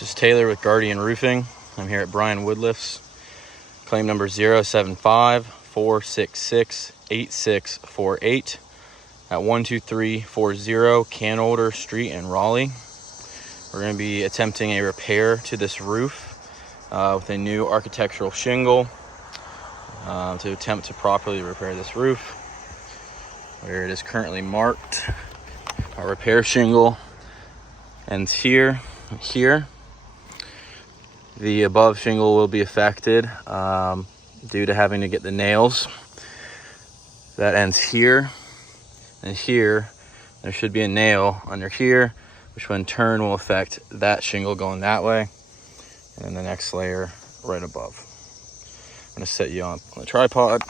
This is Taylor with Guardian Roofing. I'm here at Bryan Woodlief's. Claim number 075-466-8648 at 12340 Canolder Street in Raleigh. We're going to be attempting a repair to this roof with a new architectural shingle to attempt to properly repair this roof where it is currently marked. Our repair shingle ends here. The above shingle will be affected due to having to get the nails. That ends here and here. There should be a nail under here, which in turn will affect that shingle going that way, and then the next layer right above. I'm going to set you on the tripod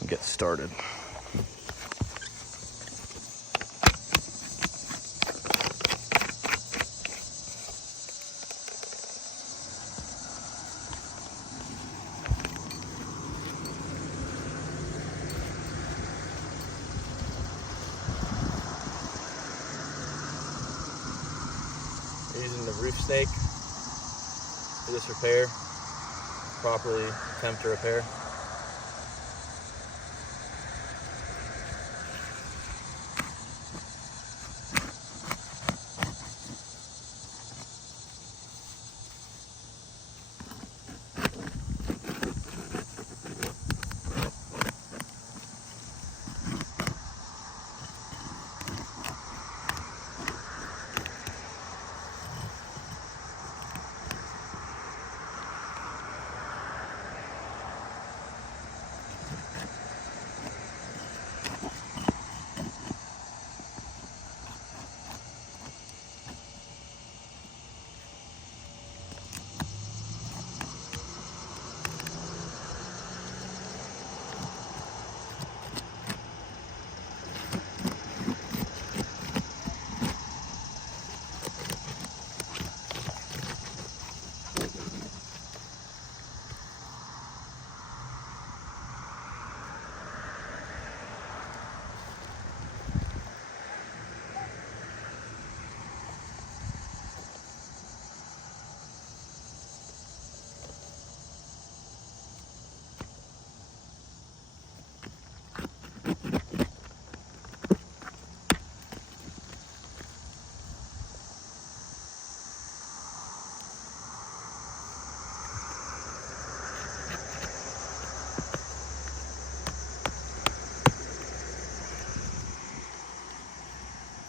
and get started. Using the roof snake for this repair, properly attempt to repair.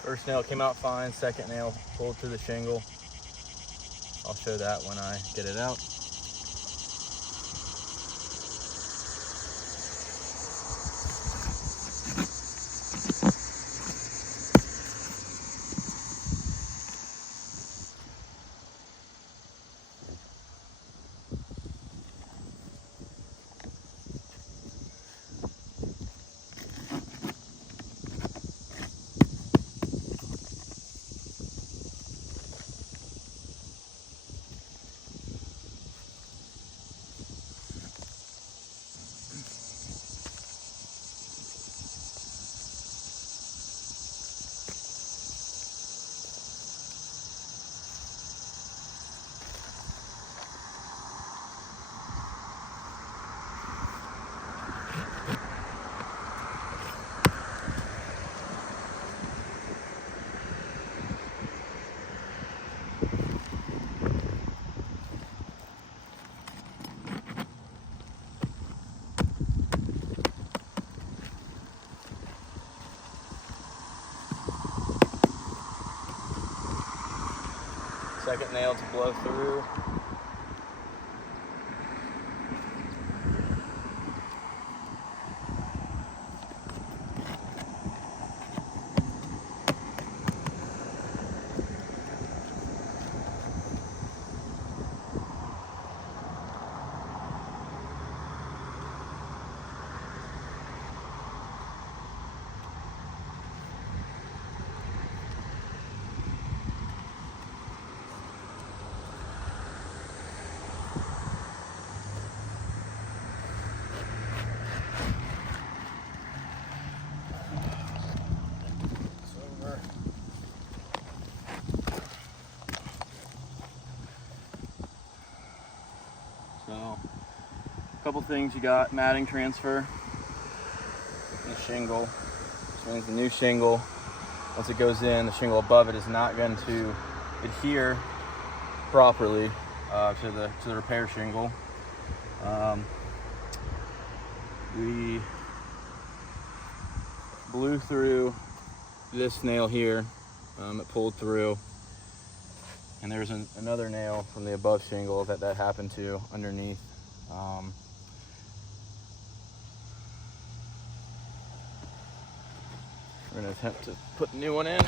First nail came out fine, second nail pulled through the shingle. I'll show that when I get it out. Second nail to blow through. couple things. You got matting transfer, the shingle, which means the new shingle, once it goes in, the shingle above it is not going to adhere properly to the repair shingle. We blew through this nail here. It pulled through, and there's another nail from the above shingle that happened to underneath. We're going to attempt to put the new one in.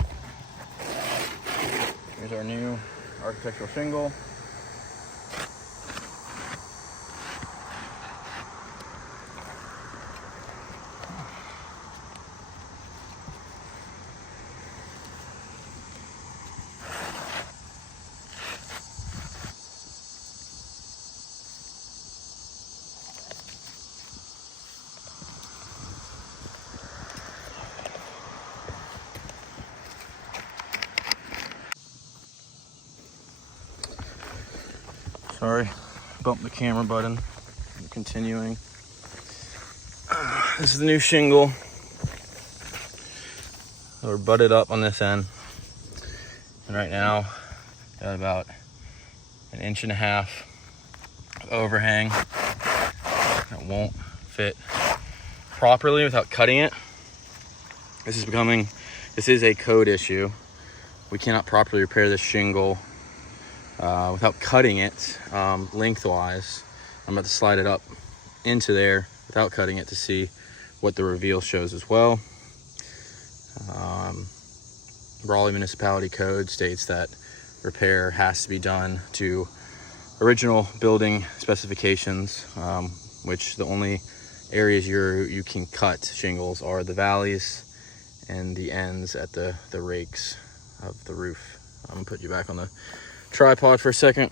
Here's our new architectural shingle. Sorry, bumped the camera button. I'm continuing. This is the new shingle. We're butted up on this end. And right now, got about 1.5 inches of overhang. It won't fit properly without cutting it. This is a code issue. We cannot properly repair this shingle without cutting it lengthwise. I'm about to slide it up into there without cutting it to see what the reveal shows as well. Raleigh Municipality Code states that repair has to be done to original building specifications, which the only areas you can cut shingles are the valleys and the ends at the rakes of the roof. I'm gonna put you back on the tripod for a second.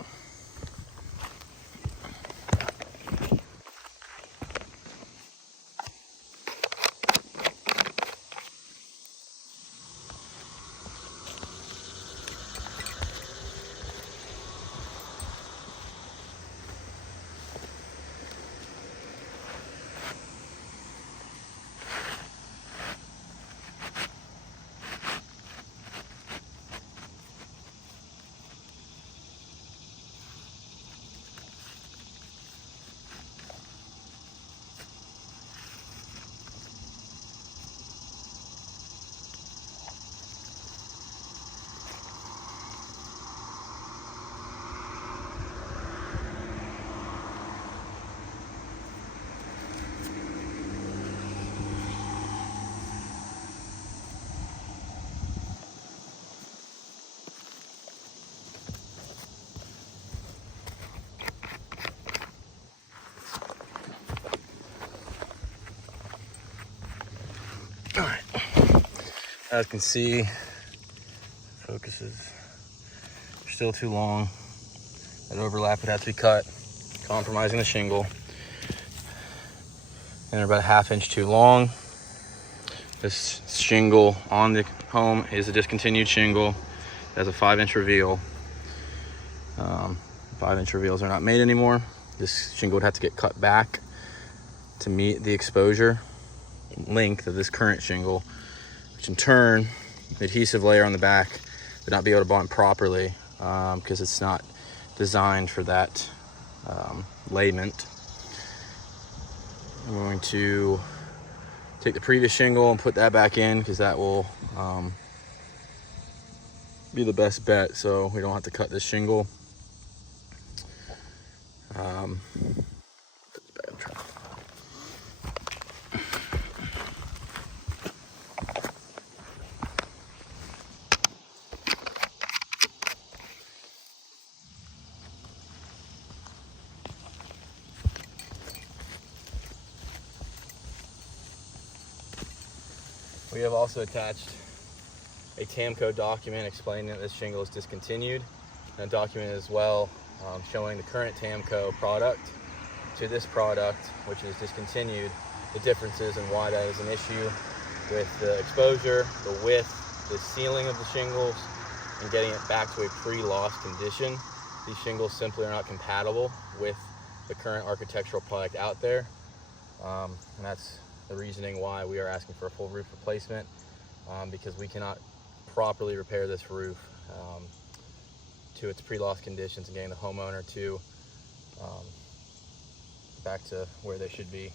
All right, as you can see, focuses are still too long. That overlap would have to be cut, compromising the shingle. And they're about 1/2 inch too long. This shingle on the home is a discontinued shingle. It has a 5-inch reveal. 5-inch reveals are not made anymore. This shingle would have to get cut back to meet the exposure length of this current shingle, which in turn, the adhesive layer on the back would not be able to bond properly because it's not designed for that layment. I'm going to take the previous shingle and put that back in because that will be the best bet, so we don't have to cut this shingle. Put this back on track. We have also attached a TAMCO document explaining that this shingle is discontinued, and a document as well showing the current TAMCO product to this product, which is discontinued, the differences and why that is an issue with the exposure, the width, the sealing of the shingles, and getting it back to a pre-loss condition. These shingles simply are not compatible with the current architectural product out there. And that's the reasoning why we are asking for a full roof replacement, because we cannot properly repair this roof to its pre-loss conditions and getting the homeowner to back to where they should be.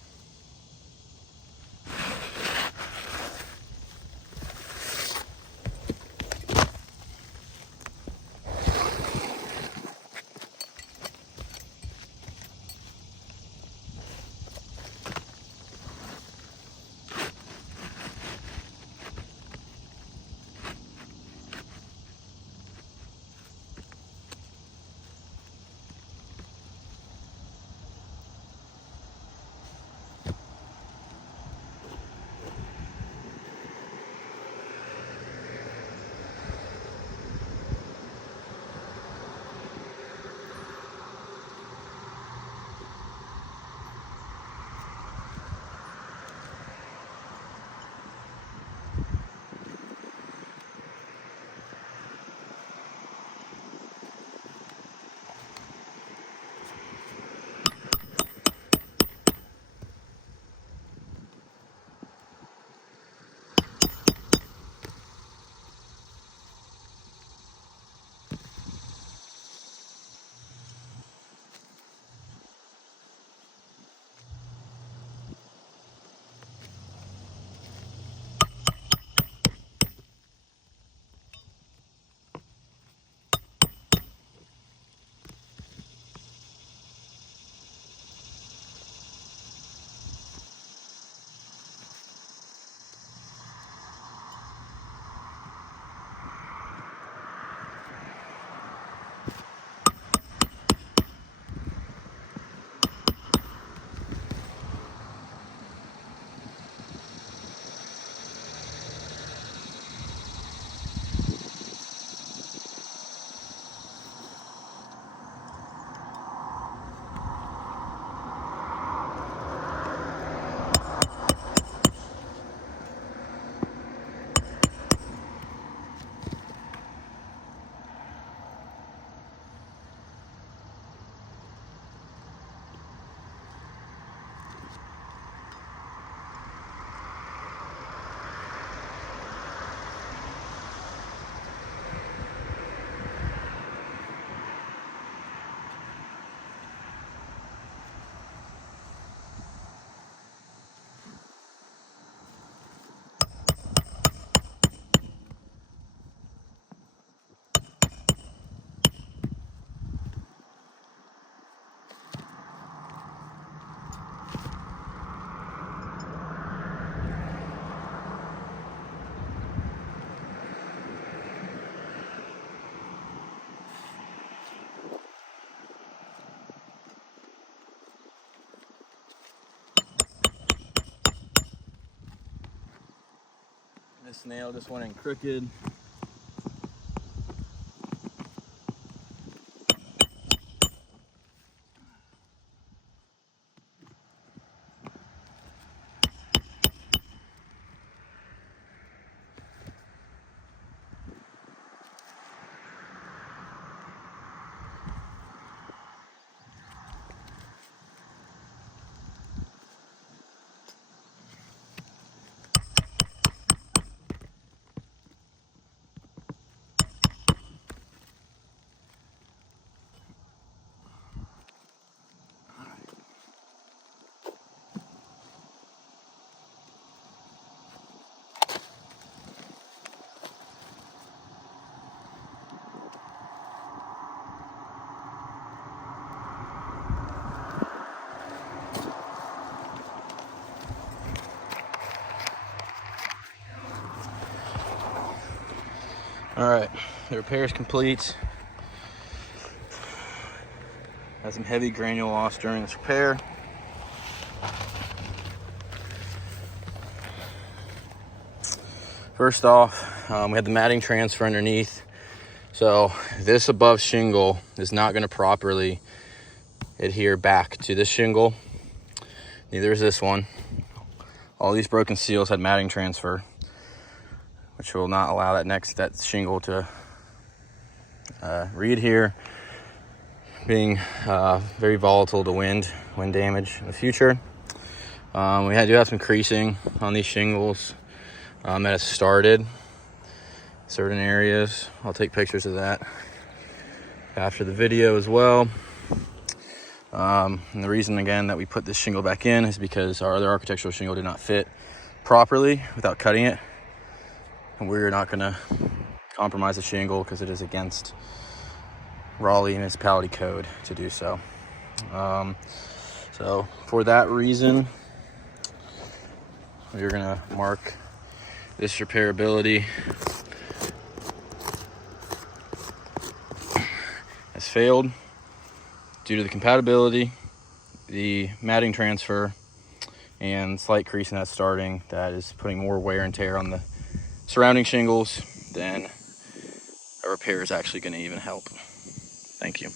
This nail just went in crooked. All right, the repair is complete. Had some heavy granule loss during this repair. First off, we had the matting transfer underneath. So this above shingle is not going to properly adhere back to this shingle. Neither is this one. All these broken seals had matting transfer, which will not allow that shingle to re-adhere being very volatile to wind damage in the future. We do have some creasing on these shingles that has started certain areas. I'll take pictures of that after the video as well. And the reason again that we put this shingle back in is because our other architectural shingle did not fit properly without cutting it, and we're not going to compromise the shingle because it is against Raleigh municipality code to do so. So for that reason, we're going to mark this repairability has failed due to the compatibility, the matting transfer, and slight creasing that's starting that is putting more wear and tear on the surrounding shingles than a repair is actually going to even help. Thank you.